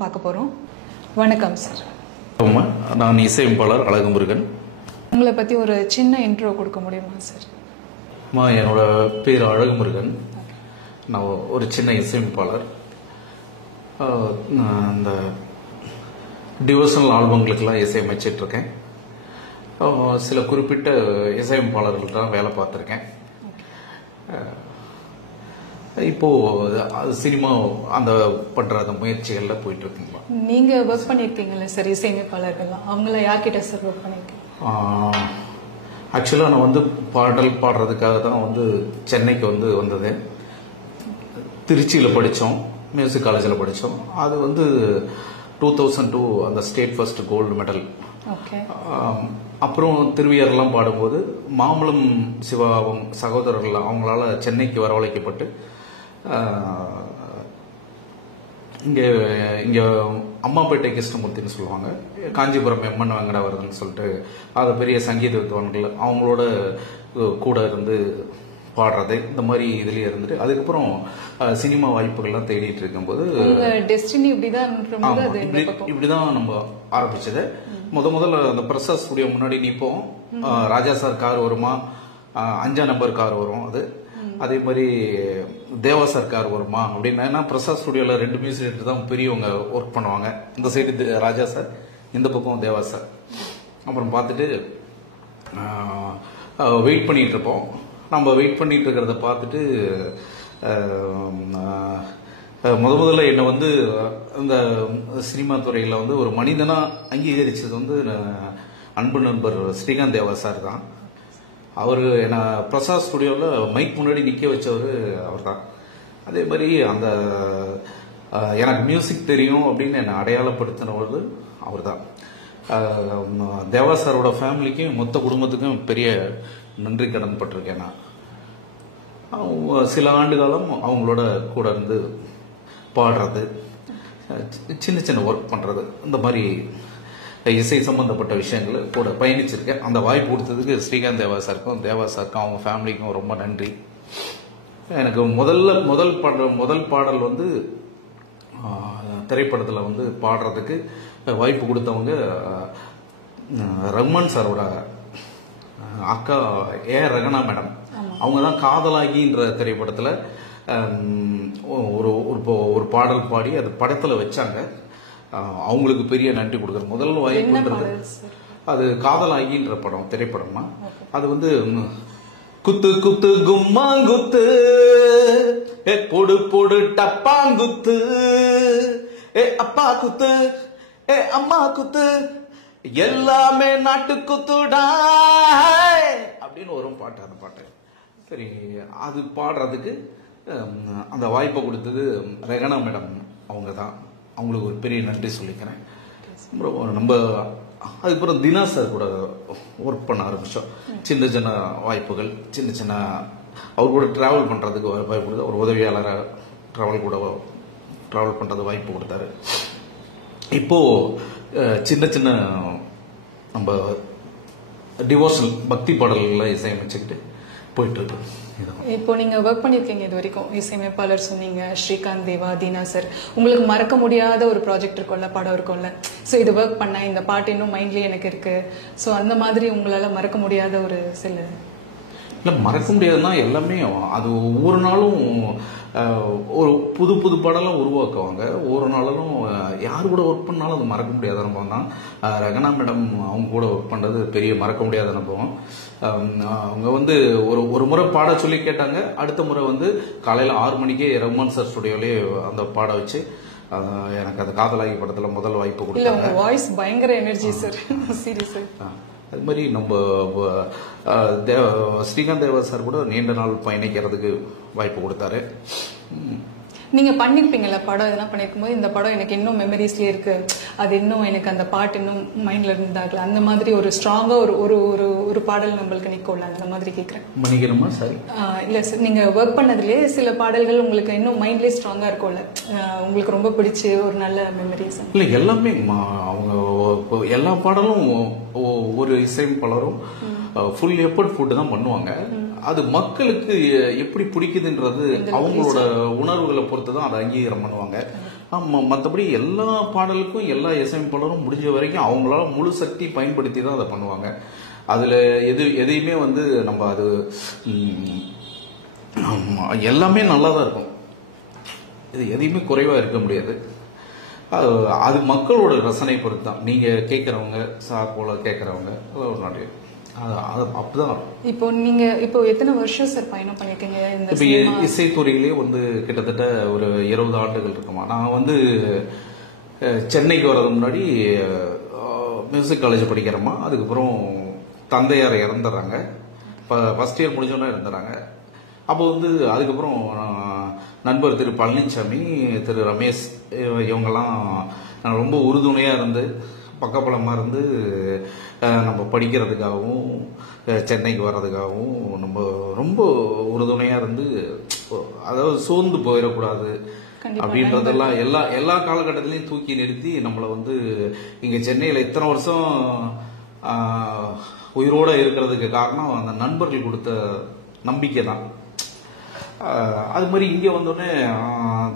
பார்க்க போறோம். வணக்கம் சார். நான் இசையமைப்பாளர் அழகுமுருகன். உங்களை பத்தி ஒரு சின்ன இன்ட்ரோ கொடுக்க முடியுமா சார்? என்னோட பேர் அழகுமுருகன். நான் ஒரு சின்ன இசையமைப்பாளர். இந்த டிவோஷனல் ஆல்பங்களுக்கெல்லாம் இசையமைச்சிட்டு இருக்கேன். சில குறிப்பிட்ட இசையமைப்பாளர்கள் தான் வேலை பார்த்துருக்கேன். இப்போ சினிமா அந்த பண்ற அந்த முயற்சிகள்ல போயிட்டு இருக்குங்களா? நீங்க ஒர்க் பண்ணிருக்கீங்கல்ல சார் இசையமைப்பாளர்கள்லாம், அவங்கள யார்கிட்ட சார் ஒர்க் பண்ணிருக்கீங்க? ஆக்சுவலா நான் பாடல் பாடுறதுக்காக தான் சென்னைக்கு வந்தது. திருச்சியில படித்தோம், மியூசிக் காலேஜில் படித்தோம். அது 2002 அந்த ஸ்டேட் ஃபர்ஸ்ட் கோல்டு மெடல். அப்புறம் திருவியர்லாம் பாடும்போது மாம்பழம் சிவாவும் சகோதரர்கள் அவங்களால சென்னைக்கு வரவழைக்கப்பட்டு இங்க அம்மாப்பேட்டை கிருஷ்ணமூர்த்தின்னு சொல்லுவாங்க, காஞ்சிபுரம் எம்என் வெங்கடாவரதன் சொல்லிட்டு அது பெரிய சங்கீத வித்வான்கள் அவங்களோட கூட இருந்து பாடுறது இந்த மாதிரி இதுலயே இருந்துட்டு அதுக்கப்புறம் சினிமா வாய்ப்புகள்லாம் தேடிட்டு இருக்கும்போது இப்படிதான் நம்ம ஆரம்பிச்சது. முதல்ல அந்த பிரசா ஸ்டுடியோ முன்னாடி நிற்போம். ராஜா சார் கார் வருமா, 5 நம்பர் கார் வரும். அதே மாதிரி தேவா சார் கார் வருமா அப்படின்னா பிரசா ஸ்டுடியோல 2 மியூசிக் டைரக்டர் தான் பெரியவங்க ஒர்க் பண்ணுவாங்க. இந்த சைடு ராஜா சார், இந்த பக்கம் தேவா சார். அப்புறம் பார்த்துட்டு வெயிட் பண்ணிட்டு இருப்போம். நம்ம வெயிட் பண்ணிட்டு இருக்கிறத பார்த்துட்டு முதல்ல என்னை இந்த சினிமா துறையில ஒரு மனிதனா அங்கீகரிச்சது அன்பு நண்பர் ஸ்ரீகாந்த் தேவா சார் தான். அவரு என்ன பிரசாத் ஸ்டுடியோல மைக் முன்னாடி நிக்க வச்சவர் அவர் தான். அதே மாதிரி அந்த எனக்கு மியூசிக் தெரியும் அப்படின்னு என்னை அடையாளப்படுத்தினவர் அவர் தான். தேவா சாரோட ஃபேமிலிக்கும் மொத்த குடும்பத்துக்கும் பெரிய நன்றி கடன் பட்டிருக்கேன். நான் சில ஆண்டு காலம் அவங்களோட கூட இருந்து பாடுறது, சின்ன சின்ன ஒர்க் பண்றது, இந்த மாதிரி இசை சம்பந்தப்பட்ட விஷயங்கள் கூட பயணிச்சிருக்கேன். அந்த வாய்ப்பு கொடுத்ததுக்கு ஸ்ரீகாந்த் தேவா சாருக்கும் அவங்க ஃபேமிலிக்கும் ரொம்ப நன்றி. எனக்கு முதல் பாடல் திரைப்படத்தில் பாடுறதுக்கு வாய்ப்பு கொடுத்தவங்க ரஹ்மான் சாரோட அக்கா ஏஆர் ரகனா மேடம். அவங்க தான் காதலாகின்ற திரைப்படத்தில் ஒரு பாடல் பாடி அது படத்தில் வச்சாங்க. அவங்களுக்கு பெரிய நன்றி கொடுக்குற முதல் வாய்ப்புன்றது அது காதலாகின்ற படம் திரைப்படம்னா அது குத்து குத்து கும்மாங்குத்து, பொடு பொடு டப்பாங்குத்து, அப்பா குத்து, அம்மா குத்து, எல்லாமே நாட்டு குத்துடா அப்படின்னு வரும் பாட்டு. அந்த பாட்டு சரி, அது பாடுறதுக்கு அந்த வாய்ப்பை கொடுத்தது ரெகனா மேடம் அவங்க தான். அவங்களுக்கு ஒரு பெரிய நன்றி சொல்லிக்கிறேன். நம்ம அதுக்கப்புறம் தினா சார் கூட ஒர்க் பண்ண ஆரம்பிச்சோம். சின்ன சின்ன வாய்ப்புகள், சின்ன சின்ன அவர் கூட டிராவல் பண்றதுக்கு வாய்ப்பு கொடுத்து ஒரு உதவியாளராக டிராவல் பண்றது வாய்ப்பு கொடுத்தாரு. இப்போ சின்ன சின்ன நம்ம டிவோஷனல் பக்தி பாடல்களை இசையமைச்சுக்கிட்டு போயிட்டு இருக்கு. இப்போ நீங்க ஒர்க் பண்ணிருக்கீங்க இது வரைக்கும், இசையமைப்பாளர் சொன்னீங்க, ஸ்ரீகாந்த் தேவா, தீனா சார். உங்களுக்கு மறக்க முடியாத ஒரு ப்ராஜெக்ட் இருக்கும்ல, படம் இருக்கும்ல, ஸோ இது ஒர்க் பண்ண இந்த பாட்டு இன்னும் மைண்ட்லயே எனக்கு இருக்கு, ஸோ அந்த மாதிரி உங்களால மறக்க முடியாத ஒரு சில? இல்லை, மறக்க முடியாதுன்னா எல்லாமே அது ஒவ்வொரு நாளும் ஒரு புது புது பாடலாம் உருவாக்குவாங்க. ஒவ்வொரு நாளும் யார் கூட ஒர்க் பண்ணாலும் அது மறக்க முடியாத அனுபவம் தான். ரகனா மேடம் அவங்க கூட ஒர்க் பண்ணுறது பெரிய மறக்க முடியாத அனுபவம். அவங்க ஒரு முறை பாட சொல்லி கேட்டாங்க. அடுத்த முறை காலையில் 6 மணிக்கே ரஹ்மான் சார் ஸ்டுடியோலேயே அந்த பாட வச்சு எனக்கு அந்த காதலாகி படத்தில் முதல் வாய்ப்பு கொடுத்தாங்க. வாய்ஸ் பயங்கர எனர்ஜி சார், சீரியஸா. அது மாதிரி நம்ம ஸ்ரீகாந்த் தேவா சார் கூட நீண்ட நாள் பயணிக்கிறதுக்கு வாய்ப்பு கொடுத்தாரு. நீங்க பண்ணிருப்பீங்கல்ல படம், இதெல்லாம் பண்ணிருக்கும் போது இந்த படம் எனக்கு இன்னும் மெமரிஸ்லயே இருக்கு, அது இன்னும் எனக்கு அந்த பாட்டு இன்னும் மைண்ட்ல இருந்தாகல, அந்த மாதிரி ஒரு ஸ்ட்ராங்கா ஒரு ஒரு பாடல் நம்மளுக்கு நிக்கல, அந்த மாதிரி கேக்குறேன். மன்னிக்கணுமா சார்? இல்ல சார், நீங்க ஒர்க் பண்ணதுலயே சில பாடல்கள் உங்களுக்கு இன்னும் மைண்ட்லயே ஸ்ட்ராங்கா இருக்கும்ல, உங்களுக்கு ரொம்ப பிடிச்ச ஒரு நல்ல மெமரிஸ்? இல்ல, எல்லாமே அவங்க எல்லா பாடலும் ஒரு இசையமைப்பாளரும் ஃபுல் எஃபர்ட் போட்டு தான் பண்ணுவாங்க. அது மக்களுக்கு எப்படி பிடிக்குதுன்றது அவங்களோட உணர்வுகளை பொறுத்து தான் அதை அங்கீகாரம் பண்ணுவாங்க. மற்றபடி எல்லா பாடலுக்கும் எல்லா இசையமைப்பாளரும் முடிஞ்ச வரைக்கும் அவங்களால முழு சக்தி பயன்படுத்தி தான் அதை பண்ணுவாங்க. அதுல எதையுமே வந்து நம்ம அது எல்லாமே நல்லா தான் இருக்கும். இது எதையுமே குறைவா இருக்க முடியாது. அது மக்களோட ரசனை பொறுத்து தான். நீங்க கேட்கறவங்க சார் போல கேட்கறவங்க ஒரு நாடு அப்படிதான். இப்போ நீங்க எத்தனை வருஷம் சார் பயணம் பண்ணிருக்கீங்க இந்த இசைத்துறையிலேயே வந்து கிட்டத்தட்ட ஒரு 20 ஆண்டுகள் இருக்குமா. நான் வந்து சென்னைக்கு வர்றது முன்னாடி மியூசிக் காலேஜ் படிக்கிறோமா. அதுக்கப்புறம் தந்தையார் இறந்துடுறாங்க. First year முடிஞ்சோன்னா இறந்துறாங்க. அப்போ வந்து அதுக்கப்புறம் நண்பர் திரு பழனிசாமி, திரு ரமேஷ் இவங்கெல்லாம் ரொம்ப உறுதுணையாக இருந்து பக்கபலமாக இருந்து நம்ம படிக்கிறதுக்காகவும் சென்னைக்கு வர்றதுக்காகவும் நம்ம ரொம்ப உறுதுணையாக இருந்து, அதாவது சோர்ந்து போயிடக்கூடாது அப்படின்றதெல்லாம் எல்லா காலகட்டத்திலையும் தூக்கி நிறுத்தி நம்மளை வந்து இங்கே சென்னையில் இத்தனை வருஷம் உயிரோட இருக்கிறதுக்கு காரணம் அந்த நண்பர்கள் கொடுத்த நம்பிக்கை தான். அது மாதிரி இங்கே வந்தோடனே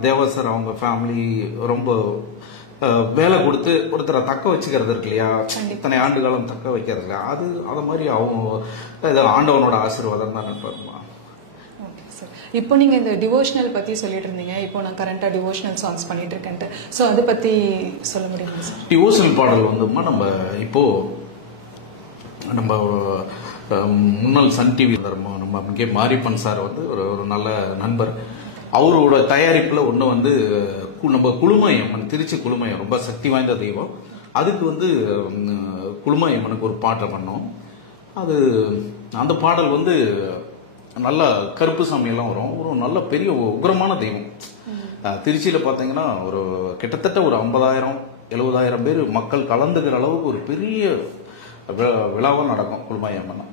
தேவசர் அவங்க ஃபேமிலி ரொம்ப வேலை கொடுத்து ஒருத்தரை தக்க வச்சுக்கிறது இருக்கு இல்லையா, இத்தனை ஆண்டு காலம் தக்க வைக்கிறது இல்லையா, அது மாதிரி அவங்க ஆண்டவனோட ஆசீர்வாதம் தான் நினைப்பாருமா. இப்போ நீங்க இந்த டிவோஷனல் பத்தி சொல்லிட்டு இருந்தீங்க. இப்போ நான் கரண்டா டிவோஷனல் சாங்ஸ் பண்ணிட்டு இருக்கேன்ட்டு, ஸோ அதை பத்தி சொல்ல முடியுமா சார்? டிவோஷனல் பாடல் வந்துமா நம்ம இப்போ நம்ம முன்னாள் சன் டிவி நம்ம இங்கே மாரிப்பன் சார் வந்து ஒரு நல்ல நண்பர். அவரோட தயாரிப்புல ஒன்று வந்து நம்ம குழுமையம்மன், திருச்சி குழுமையம் ரொம்ப சக்தி வாய்ந்த தெய்வம். அதுக்கு வந்து குழுமையம்மனுக்கு ஒரு பாட்டை பண்ணோம். அந்த பாடல் வந்து நல்ல கருப்பு சாமியெல்லாம் வரும். ஒரு நல்ல பெரிய உக்ரமான தெய்வம். திருச்சியில் பார்த்தீங்கன்னா ஒரு கிட்டத்தட்ட ஒரு 50,000-70,000 பேர் மக்கள் கலந்துக்கிற அளவுக்கு ஒரு பெரிய விழாவாக நடக்கும் குழுமாயம்மன்.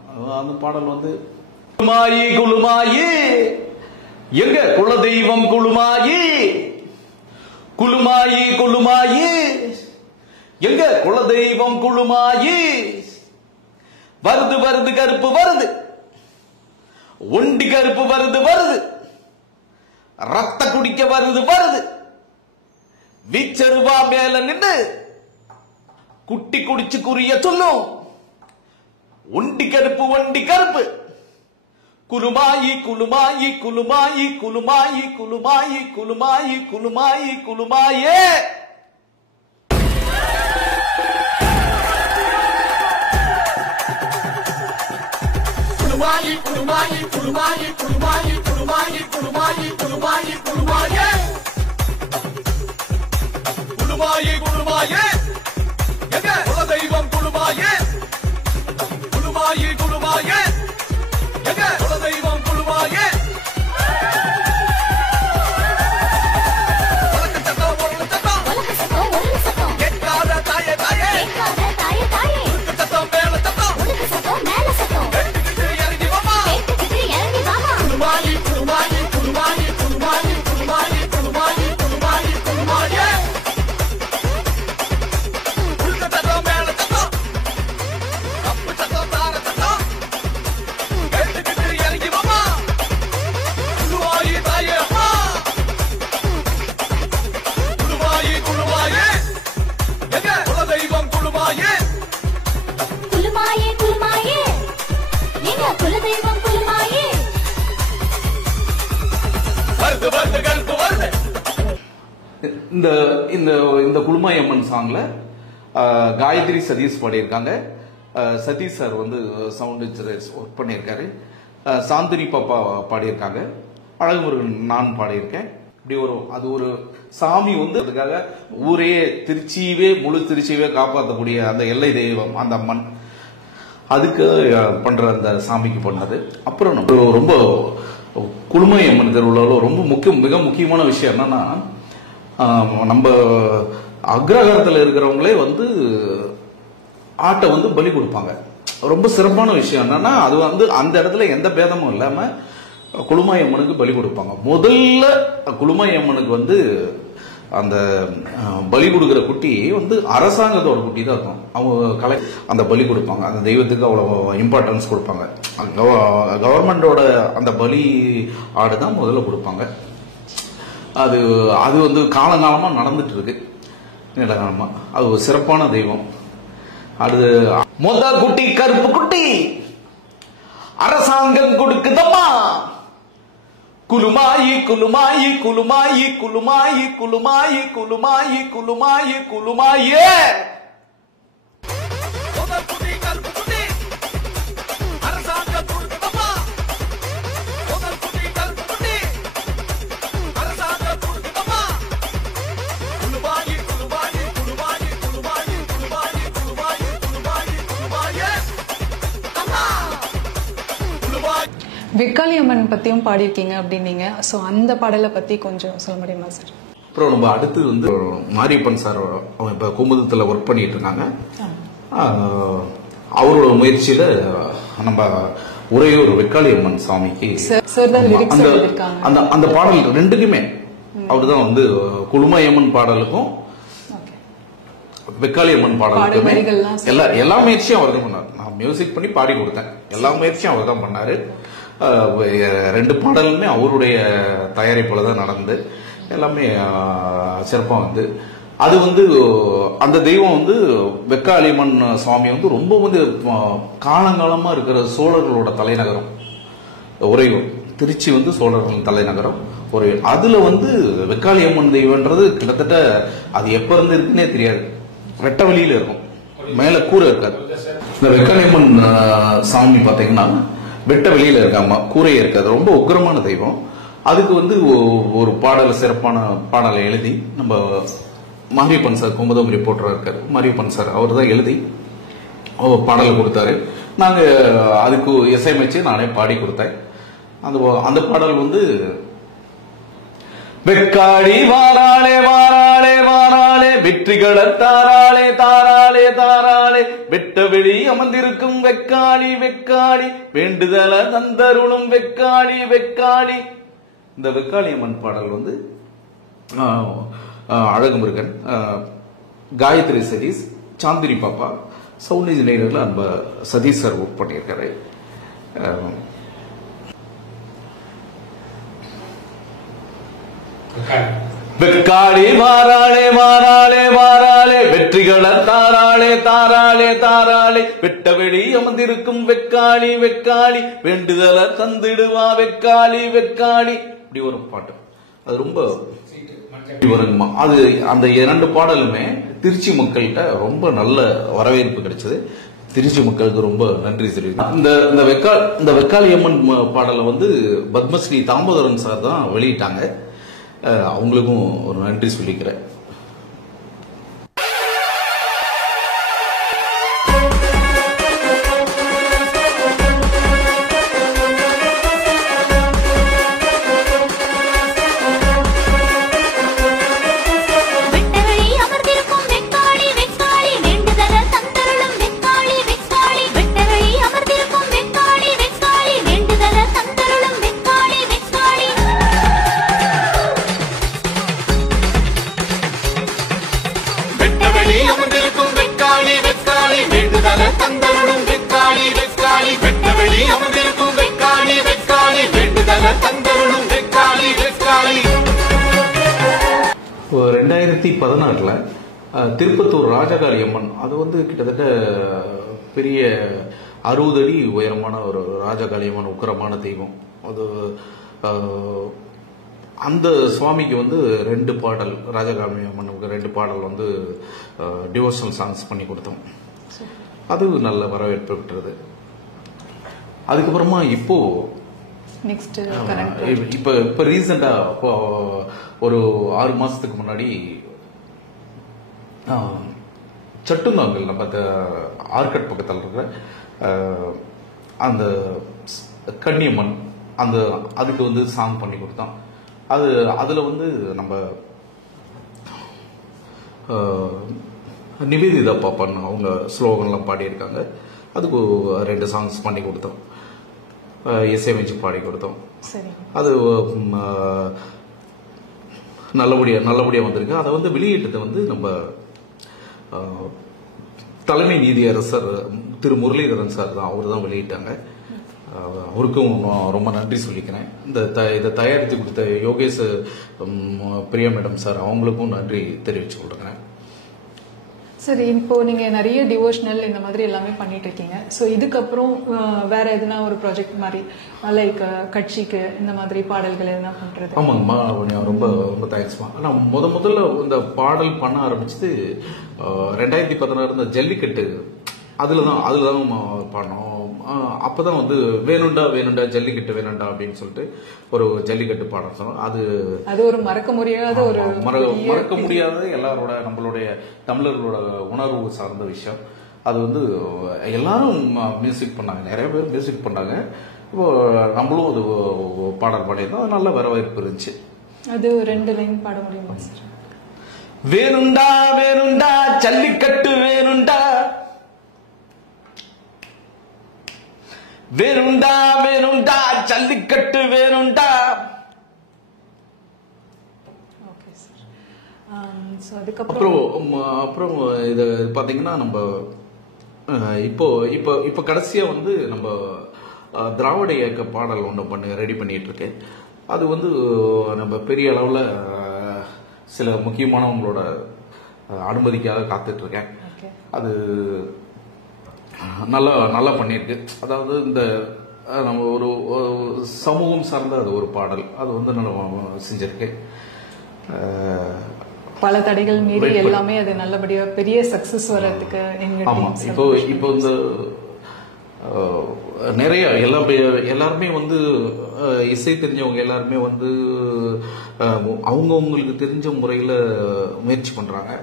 அந்த பாடல் வந்து குழுமாயி குழுமாயி எங்க குலதெய்வம் குழுமாயி, குழுமாயி குழுமாயி எங்க குலதெய்வம் குழுமாயி, வருது வருது கருப்பு வருது, ஒண்டி கருப்பு வருது வருது, ரத்த குடிக்க வருது வருது, வீச்சருவா மேல நின்று குட்டி குடிச்சு குறிய சொல்லும், ஒண்டி கருப்பு ஒண்டி கருப்பு, குலுமாயி குலுமாயி குலுமாயி குலுமாயி குலுமாயி குலுமாயி குலுமாயி குலுமாயே. குலுமாயி குலுமாயி குலுமாயி குலுமாயி குலுமாயி குலுமாயி குலுமாயி குலுமாயே, குலுமாயி குலுமாயே எங்க குலதெய்வம் குலுமாயே, குலுமாயி குலுமாயே எங்க குலதெய்வம் குலுமாயே. இந்த குலுமாயம்மன் சாங்ல காயத்ரி சதீஷ் பாடியிருக்காங்க. சதீஷ் சார் வந்து சவுண்ட் ஒர்க் பண்ணியிருக்காரு. சாந்தினி பாப்பா பாடியிருக்காங்க. அழகுமுருகன் நான் பாடியிருக்கேன். இப்படி அது ஒரு சாமி வந்து அதுக்காக ஊரே திருச்சியவே முழு திருச்சியவே காப்பாற்றக்கூடிய அந்த எல்லை தெய்வம் அந்த அம்மன், அதுக்கு பண்ற அந்த சாமிக்கு பண்ணது. அப்புறம் ரொம்ப குலுமாயம்மன் திருவிழாவில் ரொம்ப மிக முக்கியமான விஷயம் என்னன்னா, நம்ம அக்ரஹாரத்தில் இருக்கிறவங்களே வந்து ஆட்டை வந்து பலி கொடுப்பாங்க. ரொம்ப சிறப்பான விஷயம் என்னன்னா, அது வந்து அந்த இடத்துல எந்த பேதமும் இல்லாம குலுமாயம்மனுக்கு பலி கொடுப்பாங்க. முதல்ல குலுமாயம்மனுக்கு வந்து அந்த பலி கொடுக்குற குட்டி வந்து அரசாங்கத்தோட குட்டி தான் இருக்கும். அவங்க அந்த பலி கொடுப்பாங்க, அந்த தெய்வத்துக்கு அவ்வளோ இம்பார்ட்டன்ஸ் கொடுப்பாங்க. கவர்மெண்டோட அந்த பலி ஆடு தான் முதல்ல கொடுப்பாங்க. அது அது வந்து காலங்காலமா நடந்துட்டு இருக்கு, நிலகாலமா. அது ஒரு சிறப்பான தெய்வம். அது மொத குட்டி கருப்பு குட்டி அரசாங்கம் கொடுக்குதம்மா, குலுமாயி குலுமாயி குலுமாயி குலுமாயி குலுமாயி குலுமாயி குலுமாயி குலுமாயே. வெக்காளி அம்மன் பத்தியும் பாடியிருக்கீங்க அப்படின்னீங்க. ஸோ அந்த பாடலை பத்தி கொஞ்சம் சொல்ல முடியுமா சார்? அப்புறம் நம்ம அடுத்து வந்து மாரியப்பன் சார், அவங்க இப்ப குமுதத்துல ஒர்க் பண்ணிட்டு இருக்காங்க. அவரோட முயற்சியில நம்ம உறையூர் வெக்காளி அம்மன் சாமிக்கு அந்த பாடல் ரெண்டுக்குமே அவர்தான் வந்து குலுமாயம்மன் பாடலுக்கும் வெக்காளி அம்மன் பாடலுக்குமே எல்லா முயற்சியும் அவர் தான் பண்ணார். நான் மியூசிக் பண்ணி பாடி கொடுத்தேன். எல்லா முயற்சியும் அவர் தான் பண்ணாரு. ரெண்டு பாடலுமே அவருடைய தயாரிப்புல தான் நடந்து எல்லாமே சிறப்பா வந்து அது வந்து அந்த தெய்வம் வந்து வெக்காளியம்மன் சுவாமி வந்து ரொம்ப வந்து காலங்காலமா இருக்கிற சோழர்களோட தலைநகரம் உறையூர். திருச்சி வந்து சோழர்கள் தலைநகரம் உறையூர். அதுல வந்து வெக்காளியம்மன் தெய்வம்ன்றது கிட்டத்தட்ட அது எப்ப இருந்து இருக்குன்னே தெரியாது. வெட்ட வெளியில இருக்கும், மேல கூரை இருக்காது. இந்த வெக்காளியம்மன் சாமி பாத்தீங்கன்னா வெட்ட வெளியில இருக்காம கூரையே இருக்காது. ரொம்ப உக்கிரமான தெய்வம். அதுக்கு வந்து ஒரு பாடல சிறப்பான பாடலை எழுதி நம்ம மாரியப்பன் சார், குமுதம் ரிப்போர்ட்டரா இருக்காரு மாரியப்பன் சார், அவர் தான் எழுதி பாடலை கொடுத்தாரு. நாங்க அதுக்கு இசையமைச்சு நானே பாடி கொடுத்தேன். அந்த பாடல் வந்து வெக்காளி வாராளே வாராளே வாராளே வெற்றிகளை தாராளே தாராளே தாராளே வெட்ட வெளி அமர்ந்திருக்கும் வெக்காளி வெக்காளி வேண்டுதல தந்தருளும் வெக்காளி வெக்காளி. இந்த வெக்காளி அம்மன் பாடல் வந்து அழகுமுருகன், காயத்ரி சதீஷ், சாந்திரி பாப்பா, சவுண்ட் இன்ஜினியர்ல நம்ம சதீஷ் சார் ஒர்க் பண்ணியிருக்காரு. வெக்காளி வாராளே வாராளே வாராளே வெற்றிகளை தாராளே தாராளே தாராளே வெட்ட வெளி அமர்ந்திருக்கும் வெக்காளி வெக்காளி வேண்டுதலை தந்திடுவா வெக்காளி வெக்காளி. இப்படி ஒரு பாட்டு அது ரொம்ப வருங்கம்மா. அது அந்த இரண்டு பாடலுமே திருச்சி மக்கள்கிட்ட ரொம்ப நல்ல வரவேற்பு கிடைச்சது. திருச்சி மக்களுக்கு ரொம்ப நன்றி தெரிவிக்கிறேன். இந்த வெக்காளி அம்மன் பாடலை வந்து பத்மஸ்ரீ தாமோதரன் சார் தான் வெளியிட்டாங்க. அவங்களுக்கும் ஒரு நன்றி சொல்லிக்கிறேன். இப்போ 2016 திருப்பத்தூர் ராஜகாளி அம்மன், அது வந்து கிட்டத்தட்ட பெரிய 60 அடி உயரமான ஒரு ராஜகாளி அம்மன், உக்கிரமான தெய்வம். அது அந்த சுவாமிக்கு வந்து 2 பாடல், ராஜகாளி அம்மனுக்கு 2 பாடல் வந்து டிவோஷனல் சாங்ஸ் பண்ணி கொடுத்தோம். அது நல்ல வரவேற்பு பெற்றது. அதுக்கப்புறமா இப்போ ரீசெண்டா ஒரு 6 மாசத்துக்கு முன்னாடி சட்டுந்தாங்கல் நம்ம ஆர்கட் பக்கத்தில் இருக்கிற அந்த கன்னியம்மன், அதுக்கு வந்து சாங் பண்ணி கொடுத்தோம். அதுல வந்து நம்ம நிவேதிதா பாப்பான் அவங்க ஸ்லோகன்லாம் பாடியிருக்காங்க. அதுக்கு 2 சாங்ஸ் பண்ணி கொடுத்தோம், இசையமைச்சு பாடி கொடுத்தோம். அது நல்லபடியா வந்திருக்கு. அதை வந்து வெளியிட்டதை வந்து நம்ம தலைமை நீதியரசர் திரு முரளிதரன் சார் தான், அவர் தான் வெளியிட்டாங்க. அவருக்கும் ரொம்ப நன்றி சொல்லிக்கிறேன். இதை தயாரித்து கொடுத்த யோகேஷ் பிரியா மேடம் சார், அவங்களுக்கும் நன்றி தெரிவிச்சு கொடுக்குறேன். சரி, இப்போ நீங்க நிறைய டிவோஷனல் இந்த மாதிரி எல்லாமே பண்ணிட்டு இருக்கீங்க. ஸோ இதுக்கப்புறம் வேற எதுனா ஒரு ப்ராஜெக்ட் மாதிரி லைக் கட்சிக்கு இந்த மாதிரி பாடல்கள் எதுனா பண்றது? ஆமாங்கம்மா, ரொம்ப ரொம்ப தேங்க்ஸ்மா. ஆனால் முதல்ல இந்த பாடல் பண்ண ஆரம்பிச்சது 2016 இந்த ஜல்லிக்கட்டு அதுலதான் பாடினோம். அப்பதான் வந்து வேணுண்டா ஜல்லிக்கட்டு வேணுண்டா அப்படின்னு சொல்லிட்டு ஒரு ஜல்லிக்கட்டு பாடம் சொன்னோம். அது ஒரு மறக்க முடியாத எல்லாரோட நம்மளுடைய தமிழர்களோட உணர்வு சார்ந்த விஷயம். அது வந்து எல்லாரும் மியூசிக் பண்ணாங்க, நிறைய பேர் மியூசிக் பண்ணாங்க. இப்போ நம்மளும் அது பாடல் பாடியிருந்தோம், நல்ல வரவேற்பு இருந்துச்சு. அது 2 லைன் பாட முடியுமா சார்? வேணுண்டா ஜல்லிக்கட்டு வேணுண்டா, வேணுண்டா ஜல்லிக்கட்டு வேணுண்டா. அப்புறம் இது பாத்தீங்கன்னா நம்ம இப்போ கடைசியா வந்து நம்ம திராவிட இயக்க பாடல் ஒன்று ரெடி பண்ணிட்டு இருக்கேன். அது வந்து நம்ம பெரிய அளவுல சில முக்கியமானவங்களோட அனுமதிக்காக காத்துட்டு இருக்கேன். அது நல்லா பண்ணியிருக்கு. அதாவது இந்த நம்ம ஒரு சமூகம் சார்ந்த அது ஒரு பாடல், அது வந்து நல்லா செஞ்சிருக்கேன். பல தடைகள் மீறி எல்லாமே அது நல்லபடியா பெரிய சக்சஸ் வர்றதுக்கு இப்போ இந்த நிறைய எல்லாருமே வந்து இசை தெரிஞ்சவங்க எல்லாருமே வந்து அவங்களுக்கு தெரிஞ்ச முறையில முயற்சி பண்றாங்க.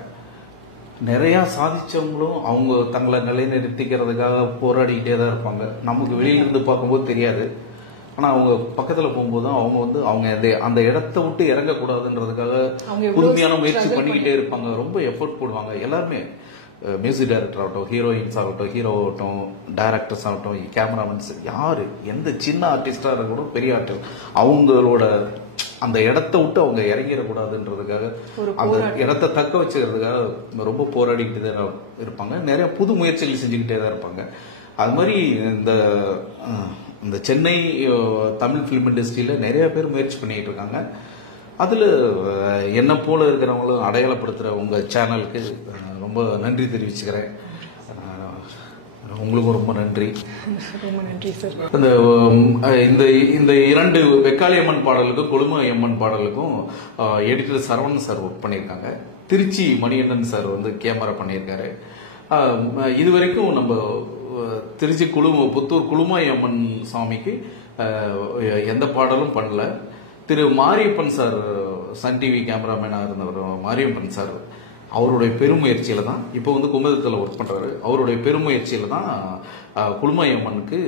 நிறைய சாதிச்சவங்களும் அவங்க தங்களை நிலைநிறுத்திக்கிறதுக்காக போராடிக்கிட்டே தான் இருப்பாங்க. நமக்கு வெளியிலிருந்து பார்க்கும்போது தெரியாது. ஆனா அவங்க பக்கத்துல போகும்போது அவங்க வந்து அந்த இடத்த விட்டு இறங்கக்கூடாதுன்றதுக்காக புதுமையான முயற்சி பண்ணிக்கிட்டே இருப்பாங்க. ரொம்ப எஃபோர்ட் போடுவாங்க எல்லாருமே. மியூசிக் டைரக்டர் ஆகட்டும், ஹீரோயின்ஸ் ஆகட்டும், ஹீரோ ஆகட்டும், டைரக்டர்ஸ் ஆகட்டும், கேமராமேன்ஸ், யாரு எந்த சின்ன ஆர்டிஸ்டா இருக்கட்டும், பெரிய ஆர்டிஸ்ட், அவங்களோட அந்த இடத்த விட்டு அவங்க இறங்கிடக்கூடாதுன்றதுக்காக, அந்த இடத்தை தக்க வச்சுக்கிறதுக்காக ரொம்ப போராடிக்கிட்டு தான் இருப்பாங்க. நிறைய புது முயற்சிகள் செஞ்சுக்கிட்டே தான் இருப்பாங்க. அது மாதிரி இந்த சென்னை தமிழ் பிலிம் இண்டஸ்ட்ரியில நிறைய பேர் முயற்சி பண்ணிட்டு இருக்காங்க. அதுல என்ன போல இருக்கிறவங்களும் அடையாளப்படுத்துற உங்க சேனலுக்கு ரொம்ப நன்றி தெரிவிச்சுக்கிறேன். உங்களுக்கும் ரொம்ப நன்றி. சார். இந்த 2 வெக்காளியம்மன் பாடலுக்கும் கொழுமையம்மன் பாடலுக்கும் எடிட்டர் சரவணன் சார் ஒர்க் பண்ணியிருக்காங்க. திருச்சி மணிகண்டன் சார் வந்து கேமரா பண்ணியிருக்காரு. இது வரைக்கும் நம்ம திருச்சி புத்தூர் குழுமையம்மன் சாமிக்கு எந்த பாடலும் பண்ணல. திரு மாரியப்பன் சார், சன் டிவி கேமராமேனாக இருந்தவர் மாரியப்பன் சார், அவருடைய பெருமுயற்சியில தான் இப்போ வந்து குமுதத்தில் ஒர்க் பண்றாரு. அவருடைய பெருமுயற்சியில தான் குழுமையம்மனுக்கு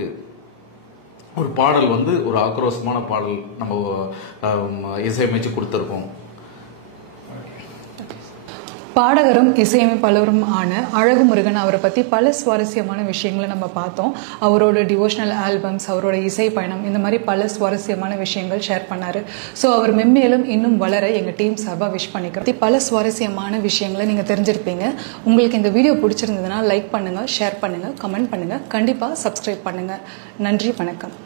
ஒரு பாடல் வந்து ஒரு ஆக்ரோஷமான பாடல் நம்ம இசையமைச்சு கொடுத்துருக்கோம். பாடகரும் இசையமைப்பாளரும் ஆன அழகு முருகன் அவரை பற்றி பல சுவாரஸ்யமான விஷயங்களை நம்ம பார்த்தோம். அவரோட டிவோஷனல் ஆல்பம்ஸ், அவரோட இசை பயணம், இந்த மாதிரி பல சுவாரஸ்யமான விஷயங்கள் ஷேர் பண்ணார். ஸோ அவர் மென்மேலும் இன்னும் வளர எங்கள் டீம் சார்பாக விஷ் பண்ணிக்கிறோம். பல சுவாரஸ்யமான விஷயங்களை நீங்கள் தெரிஞ்சிருப்பீங்க. உங்களுக்கு இந்த வீடியோ பிடிச்சிருந்ததுன்னா லைக் பண்ணுங்கள், ஷேர் பண்ணுங்கள், கமெண்ட் பண்ணுங்கள், கண்டிப்பாக சப்ஸ்கிரைப் பண்ணுங்கள். நன்றி, வணக்கம்.